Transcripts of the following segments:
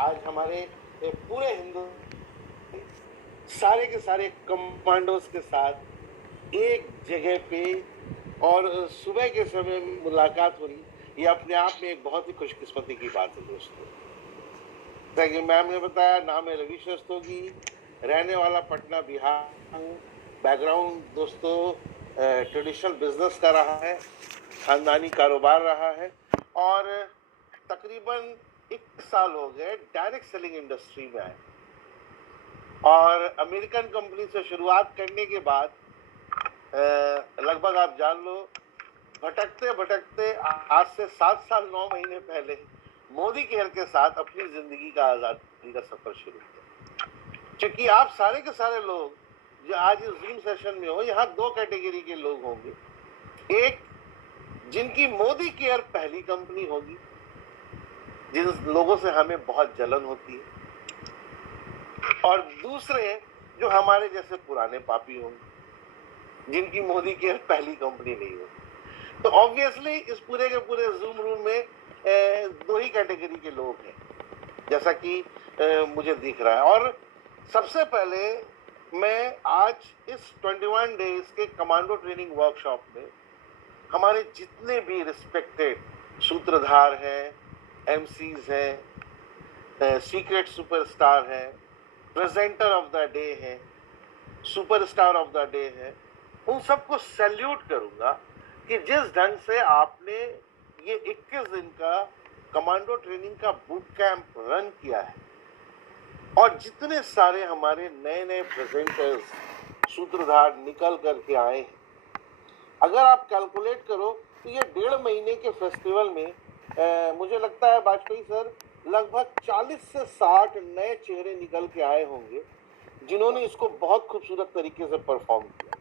आज हमारे पूरे हिंदू सारे के सारे कमांडोज के साथ एक जगह पे और सुबह के समय में मुलाकात हो रही, ये अपने आप में एक बहुत ही खुशकिस्मती की बात है दोस्तों। जैसा कि मैम ने बताया, नाम है रवि रस्तोगी, रहने वाला पटना बिहार हूँ। बैकग्राउंड दोस्तों ट्रेडिशनल बिजनेस का रहा है, खानदानी कारोबार रहा है और तकरीबन 1 साल हो गए डायरेक्ट सेलिंग इंडस्ट्री में आए और अमेरिकन कंपनी से शुरुआत करने के बाद लगभग आप जान लो भटकते भटकते आज से 7 साल 9 महीने पहले मोदी केयर के साथ अपनी जिंदगी का आजादी का सफर शुरू किया। क्योंकि आप सारे के सारे लोग जो आज इस जूम सेशन में हो, यहाँ 2 कैटेगरी के लोग होंगे। एक, जिनकी मोदी केयर पहली कंपनी होगी, जिन लोगों से हमें बहुत जलन होती है, और दूसरे जो हमारे जैसे पुराने पापी होंगे, जिनकी मोदी केयर पहली कंपनी नहीं होगी। तो ऑब्वियसली इस पूरे के पूरे जूम रूम में 2 ही कैटेगरी के लोग हैं, जैसा कि मुझे दिख रहा है। और सबसे पहले मैं आज इस 21 डेज के कमांडो ट्रेनिंग वर्कशॉप में हमारे जितने भी रिस्पेक्टेड सूत्रधार हैं, एमसीज हैं, सीक्रेट सुपरस्टार हैं, प्रेजेंटर ऑफ द डे हैं, सुपरस्टार ऑफ द डे हैं, उन सबको सैल्यूट करूंगा कि जिस ढंग से आपने ये 21 दिन का कमांडो ट्रेनिंग का बूट कैंप रन किया है और जितने सारे हमारे नए नए प्रेजेंटर्स सूत्रधार निकल करके आए हैं। अगर आप कैलकुलेट करो तो ये 1.5 महीने के फेस्टिवल में मुझे लगता है वाजपेयी सर लगभग 40 से 60 नए चेहरे निकल के आए होंगे, जिन्होंने इसको बहुत खूबसूरत तरीके से परफॉर्म किया।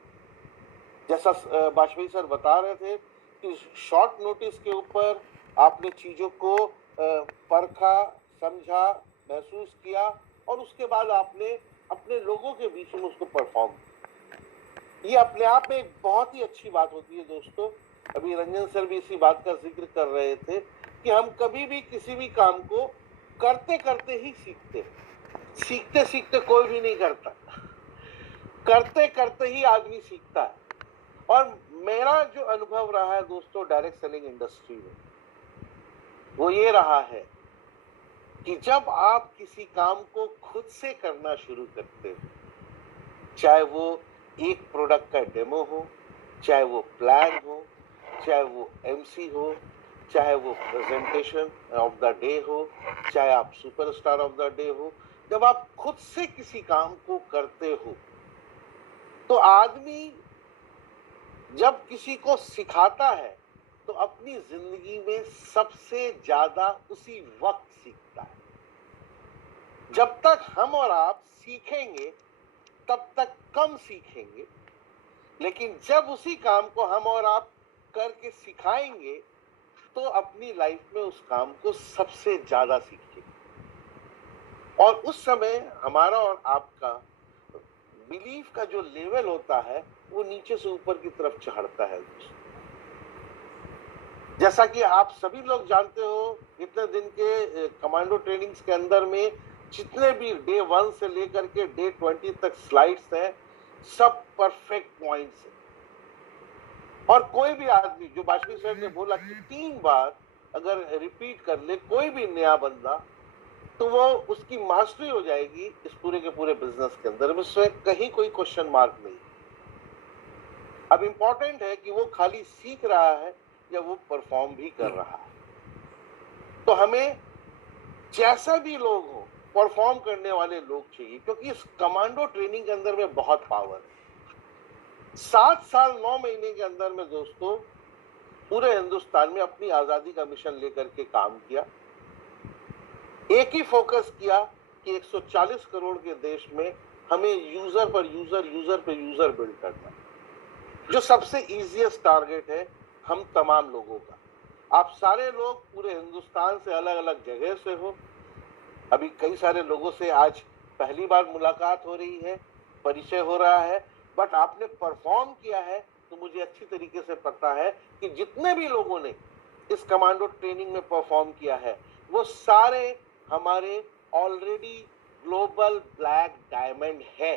जैसा वाजपेयी सर बता रहे थे कि शॉर्ट नोटिस के ऊपर आपने चीजों को परखा, समझा, महसूस किया और उसके बाद आपने अपने लोगों के बीच में उसको परफॉर्म किया। ये अपने आप में एक बहुत ही अच्छी बात होती है दोस्तों। अभी रंजन सर भी इसी बात का जिक्र कर रहे थे कि हम कभी भी किसी भी काम को करते करते ही सीखते हैं। सीखते सीखते कोई भी नहीं करता, करते करते ही आदमी सीखता है। और मेरा जो अनुभव रहा है दोस्तों डायरेक्ट सेलिंग इंडस्ट्री में, वो ये रहा है कि जब आप किसी काम को खुद से करना शुरू करते हो, चाहे वो एक प्रोडक्ट का डेमो हो, चाहे वो प्लान हो, चाहे वो एमसी हो, चाहे वो प्रेजेंटेशन ऑफ द डे हो, चाहे आप सुपरस्टार ऑफ द डे हो, जब आप खुद से किसी काम को करते हो तो आदमी जब किसी को सिखाता है तो अपनी जिंदगी में सबसे ज्यादा उसी वक्त सीखता है। जब तक हम और आप सीखेंगे तब तक कम सीखेंगे, लेकिन जब उसी काम को हम और आप करके सिखाएंगे तो अपनी लाइफ में उस काम को सबसे ज्यादा सीखेंगे और उस समय हमारा और आपका बिलीफ का जो लेवल होता है वो नीचे से ऊपर की तरफ चढ़ता है। जैसा कि आप सभी लोग जानते हो, इतने दिन के कमांडो ट्रेनिंग्स के अंदर में जितने भी डे 1 से लेकर के डे 20 तक स्लाइड्स हैं, सब परफेक्ट पॉइंट्स हैं। और कोई भी आदमी, जो वाजपेयी सर ने बोला कि 3 बार अगर रिपीट कर ले कोई भी नया बंदा, तो वो उसकी मास्टरी हो जाएगी इस पूरे के पूरे बिजनेस के अंदर में, उसमें कहीं कोई क्वेश्चन मार्क नहीं। अब इंपॉर्टेंट है कि वो खाली सीख रहा है या वो परफॉर्म भी कर रहा है। तो हमें जैसा भी लोग हो, परफॉर्म करने वाले लोग चाहिए, क्योंकि इस कमांडो ट्रेनिंग के अंदर में बहुत पावर है। 7 साल 9 महीने के अंदर में दोस्तों पूरे हिंदुस्तान में अपनी आजादी का मिशन लेकर के काम किया। एक ही फोकस किया कि 140 करोड़ के देश में हमें यूजर पर यूजर बिल्ड करना, जो सबसे इजीएस्ट टारगेट है हम तमाम लोगों का। आप सारे लोग पूरे हिंदुस्तान से अलग अलग जगह से हो, अभी कई सारे लोगों से आज पहली बार मुलाकात हो रही है, परिचय हो रहा है, बट आपने परफॉर्म किया है तो मुझे अच्छी तरीके से पता है कि जितने भी लोगों ने इस कमांडो ट्रेनिंग में परफॉर्म किया है वो सारे हमारे ऑलरेडी ग्लोबल ब्लैक डायमंड है।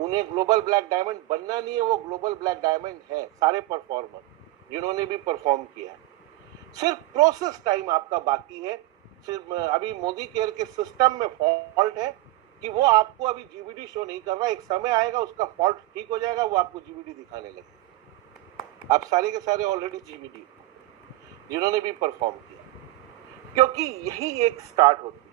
उन्हें ग्लोबल ब्लैक डायमंड बनना नहीं है, वो ग्लोबल ब्लैक डायमंड है सारे परफॉर्मर जिन्होंने भी परफॉर्म किया है। सिर्फ प्रोसेस टाइम आपका बाकी है। सिर्फ अभी मोदी केयर के सिस्टम में फॉल्ट है कि वो आपको अभी जीबीडी शो नहीं कर रहा। एक समय आएगा उसका फॉल्ट ठीक हो जाएगा, वो आपको जीबीडी दिखाने लगेगा। आप सारे के सारे ऑलरेडी जीबीडी जिन्होंने भी परफॉर्म किया, क्योंकि यही एक स्टार्ट होती है।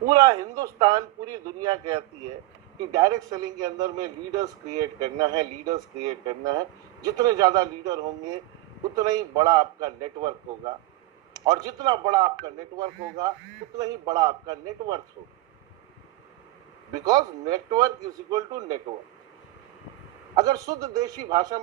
पूरा हिंदुस्तान, पूरी दुनिया कहती है कि डायरेक्ट सेलिंग के अंदर में लीडर्स क्रिएट करना है, लीडर्स क्रिएट करना है। जितने ज्यादा लीडर होंगे उतना ही बड़ा आपका नेटवर्क होगा, और जितना बड़ा आपका नेटवर्क होगा उतना ही बड़ा आपका नेटवर्थ होगा। Because network is equal to network. अगर शुद्ध देशी भाषा में